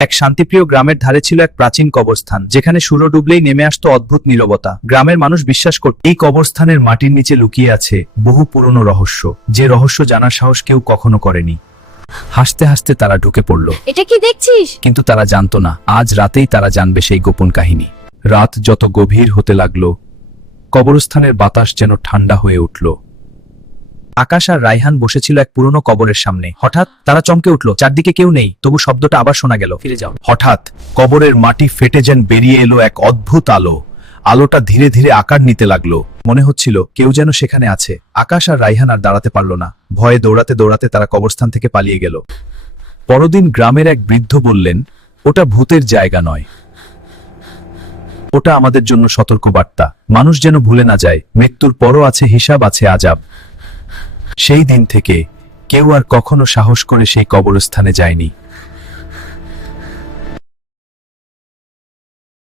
এক শান্তিপ্রিয় গ্রামের ধারে ছিল এক প্রাচীন কবরস্থান, যেখানে সূর্য ডুবলেই নেমে আসতো অদ্ভুত নীরবতা। গ্রামের মানুষ বিশ্বাস করত এই কবরস্থানের মাটির নিচে লুকিয়ে আছে বহু পুরনো রহস্য, যে রহস্য জানার সাহস কেউ কখনো করেনি। হাসতে হাসতে তারা ঢুকে পড়ল। এটা কি দেখছিস? কিন্তু তারা জানতো না, আজ রাতেই তারা জানবে সেই গোপন কাহিনী। রাত যত গভীর হতে লাগলো, কবরস্থানের বাতাস যেন ঠান্ডা হয়ে উঠল। আকাশ আর রায়হান বসেছিল এক পুরনো কবরের সামনে। হঠাৎ তারা চমকে উঠল, চারদিকে কেউ নেই, তবু শব্দটা আবার শোনা গেল, ফিরে যাও। হঠাৎ কবরের মাটি ফেটে যেন বেরিয়ে এলো এক অদ্ভুত আলো। আলোটা ধীরে ধীরে আকার নিতে লাগলো, মনে হচ্ছিল কেউ যেন সেখানে আছে। আকাশ আর রায়হান আর দাঁড়াতে পারল না, ভয়ে দৌড়াতে দৌড়াতে তারা কবরস্থান থেকে পালিয়ে গেল। পরদিন গ্রামের এক বৃদ্ধ বললেন, ওটা ভূতের জায়গা নয়, ওটা আমাদের জন্য সতর্কবার্তা। মানুষ যেন ভুলে না যায়, মৃত্যুর পরও আছে হিসাব, আছে আযাব। সেই দিন থেকে কেউ আর কখনো সাহস করে সেই কবরস্থানে যায়নি।